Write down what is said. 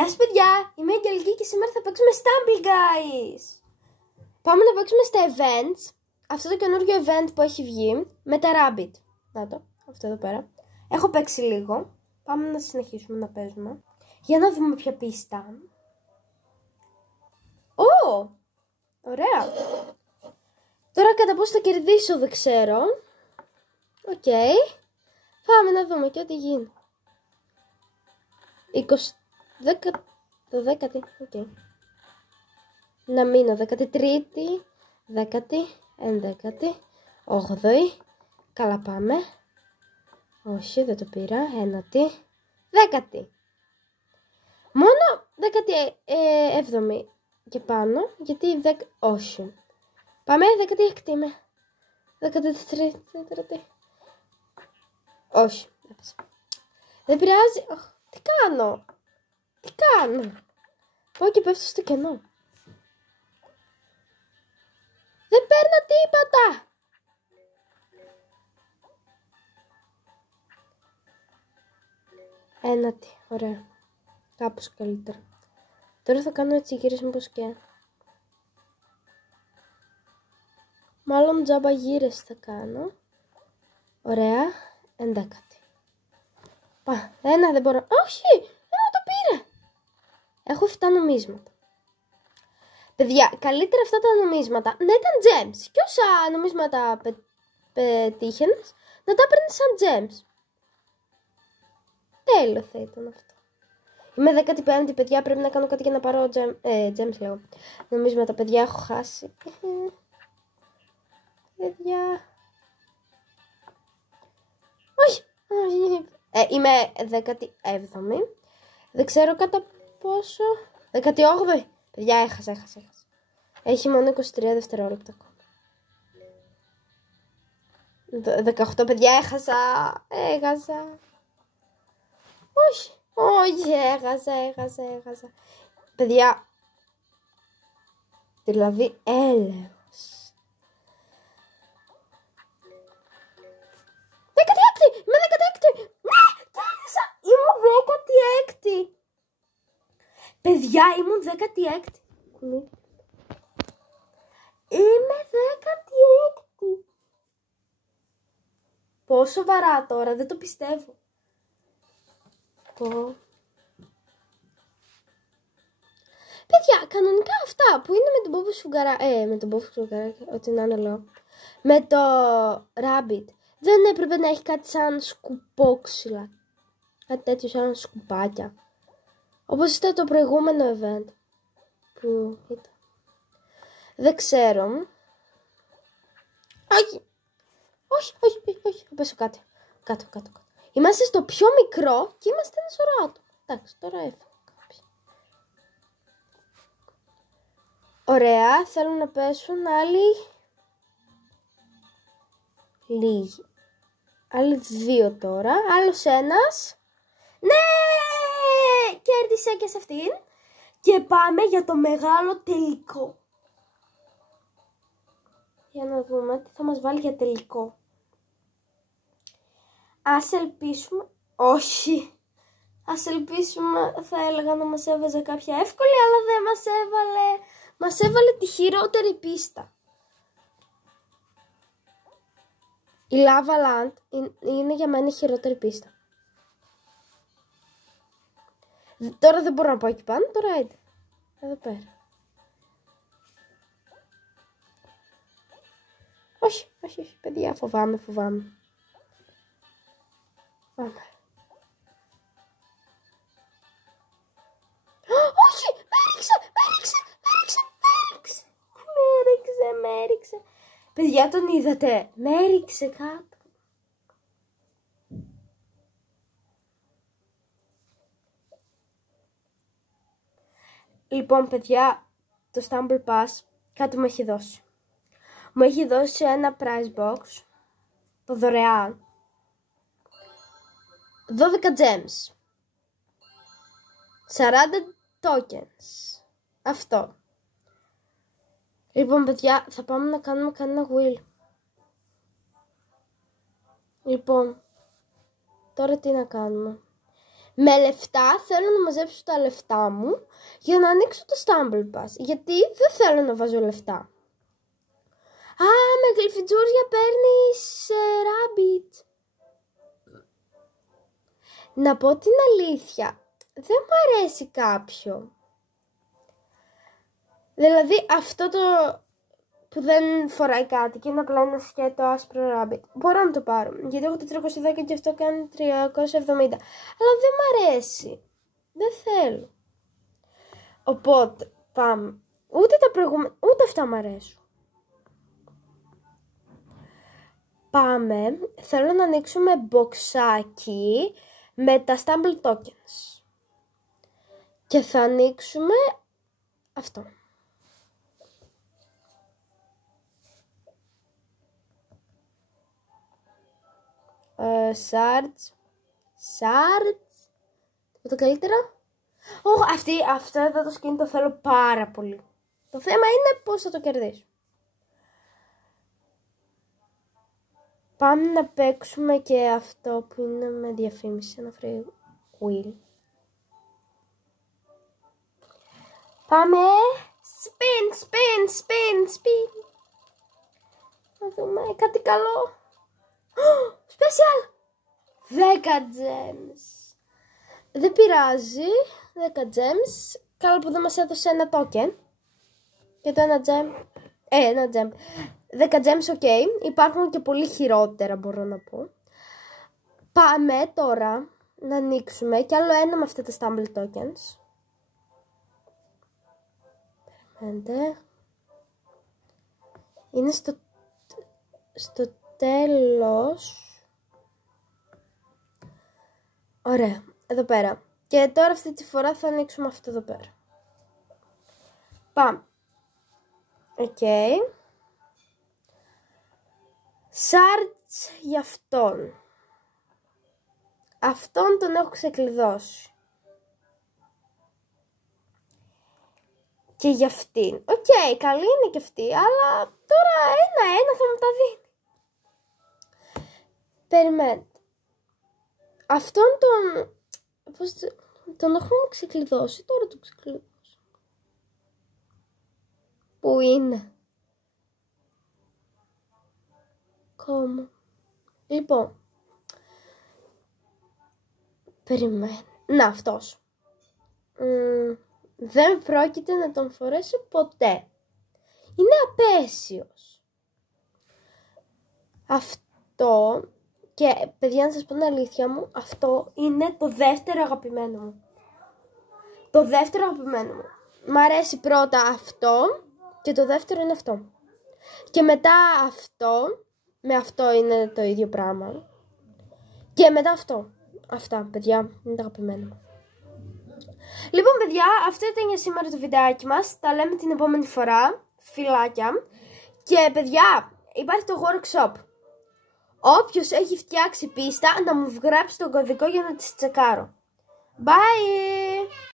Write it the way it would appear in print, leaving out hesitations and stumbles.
Γεια σας παιδιά, είμαι η Αγγελική και σήμερα θα παίξουμε Stumble Guys. Πάμε να παίξουμε στα events. Αυτό το καινούργιο event που έχει βγει με τα Rabbit. Να το, αυτό εδώ πέρα. Έχω παίξει λίγο. Πάμε να συνεχίσουμε να παίζουμε. Για να δούμε ποια πίστα. Ω, ωραία. Τώρα κατά πώς θα κερδίσω δεν ξέρω. Οκ. Πάμε να δούμε και ό,τι γίνει. 10, 10, οκ. Να μείνω 13η, 10η, 11η, 8η. Καλά πάμε. Όχι, δεν το πήρα. 9η, 10η. Μόνο 17η και πάνω, γιατί 10... Όχι. Πάμε 16η είμαι. 13η. Όχι. Δεν πειράζει. Τι κάνω. Τι κάνω. Πάω και πέφτω στο κενό. Δεν παίρνω τίποτα. Ένατη. Ωραία. Κάπως καλύτερα. Τώρα θα κάνω έτσι γύρες μήπως και... Μάλλον τζάμπα γύρες θα κάνω. Ωραία. 11η. Ένα δεν μπορώ. Όχι! Δεν μου το πήρε. Έχω 7 νομίσματα. Παιδιά, καλύτερα αυτά τα νομίσματα να ήταν gems. Και όσα νομίσματα πετύχαινες, να τα παίρνεις σαν gems. Τέλειο θα ήταν αυτό. Είμαι 15η, παιδιά. Πρέπει να κάνω κάτι για να πάρω gems, λέω. Νομίσματα, παιδιά, έχω χάσει. Παιδιά. Όχι. Είμαι 17η. Δεν ξέρω κατά πόσο. 18η. Παιδιά, έχασα. Έχει μόνο 23 δευτερόλεπτα ακόμα. 18, παιδιά, έχασα. Όχι, έχασα. Παιδιά. Δηλαδή, έλεος. 16η! Είμαι 16η! Ναι! Κέρδισα! Ήμουν 16η! Παιδιά, ήμουν 16η! Είμαι 16η! Πόσο βαρά τώρα, δεν το πιστεύω. Παιδιά, κανονικά αυτά που είναι με τον Μπόμπο Σφουγγαρά, με τον Μπόμπο Σφουγγαρά, ό,τι να είναι λέω, με το Rabbit, δεν έπρεπε να έχει κάτι σαν σκουπόξυλα, κάτι τέτοιο σαν σκουπάκια, όπως ήταν το προηγούμενο event που ήταν. Δεν ξέρω. Όχι, θα πέσω κάτω. Είμαστε στο πιο μικρό και είμαστε ένα σωρό άτομα. Εντάξει, τώρα έφυγα. Ωραία, θέλουν να πέσουν άλλοι λίγοι. Άλλοι 2 τώρα, άλλος ένας. Ναι! Κέρδισε και σε αυτήν. Και πάμε για το μεγάλο τελικό. Για να δούμε τι θα μας βάλει για τελικό. Ας ελπίσουμε... Όχι. Ας ελπίσουμε, θα έλεγα να μας έβαζε κάποια εύκολη, αλλά δεν μας έβαλε. Μας έβαλε τη χειρότερη πίστα. Η Lava Land είναι για μένα η χειρότερη πίστα. Τώρα δεν μπορώ να πάω εκεί πάνω, τώρα είναι. Εδώ πέρα. Όχι, παιδιά, φοβάμαι. Πάμε. Όχι, με έριξε. Παιδιά, τον είδατε, με έριξε κάτω. Λοιπόν, παιδιά, το Stumble Pass κάτι μου έχει δώσει. Μου έχει δώσει ένα prize box, το δωρεάν, 12 gems, 40 tokens, αυτό. Λοιπόν, παιδιά, θα πάμε να κάνουμε κανένα wheel. Λοιπόν, τώρα τι να κάνουμε. Με λεφτά θέλω να μαζέψω τα λεφτά μου για να ανοίξω το Stumble Pass. Γιατί δεν θέλω να βάζω λεφτά. Α, με γλυφιτζούρια παίρνεις Rabbit. Να πω την αλήθεια, δεν μου αρέσει κάποιο. Δηλαδή αυτό το που δεν φοράει κάτι και είναι απλά ένα σκέτο άσπρο Rabbit. Μπορώ να το πάρω, γιατί έχω 410 και αυτό κάνει 370. Αλλά δεν μου αρέσει. Δεν θέλω. Οπότε πάμε. Ούτε τα προηγούμενα, ούτε αυτά μου αρέσουν. Πάμε. Θέλω να ανοίξουμε μποξάκι με τα Stumble Tokens. Και θα ανοίξουμε αυτό. Shards. Το καλύτερο. Αυτό εδώ το skin το θέλω πάρα πολύ. Το θέμα είναι πώς θα το κερδίσω. Πάμε να παίξουμε και αυτό που είναι με διαφήμιση, ένα free wheel. Πάμε. Spin. Να δούμε κάτι καλό. Special. 10 gems. Δεν πειράζει. 10 gems. Καλά που δεν μας έδωσε ένα token. Και το ένα gem. Ένα gem. 10 gems, ok. Υπάρχουν και πολύ χειρότερα, μπορώ να πω. Πάμε τώρα να ανοίξουμε κι άλλο ένα με αυτά τα Stumble Tokens. Περιμένετε. Είναι στο τέλος. Ωραία, εδώ πέρα. Και τώρα αυτή τη φορά θα ανοίξουμε αυτό εδώ πέρα. Πάμε. Ok. Shards για αυτόν. Αυτόν τον έχω ξεκλειδώσει. Και για αυτήν. Οκ, καλή είναι και αυτή, αλλά τώρα ένα θα μου τα δίνει. Περιμένετε. Αυτόν τον έχουμε ξεκλειδώσει, τώρα τον ξεκλειδώσω. Πού είναι? Κόμμα. Λοιπόν. Περιμένω. Να, αυτός. Δεν πρόκειται να τον φορέσω ποτέ. Είναι απέσιος. Αυτό. Και παιδιά, να σας πω την αλήθεια μου, αυτό είναι το δεύτερο αγαπημένο μου. Το δεύτερο αγαπημένο μου. Μ' αρέσει πρώτα αυτό και το δεύτερο είναι αυτό. Και μετά αυτό, με αυτό είναι το ίδιο πράγμα. Και μετά αυτό. Αυτά, παιδιά, είναι τα αγαπημένα μου. Λοιπόν, παιδιά, αυτό ήταν για σήμερα το βιντεάκι μας. Τα λέμε την επόμενη φορά. Φιλάκια. Και παιδιά, υπάρχει το workshop. Όποιος έχει φτιάξει πίστα, να μου γράψει τον κωδικό για να τις τσεκάρω. Bye!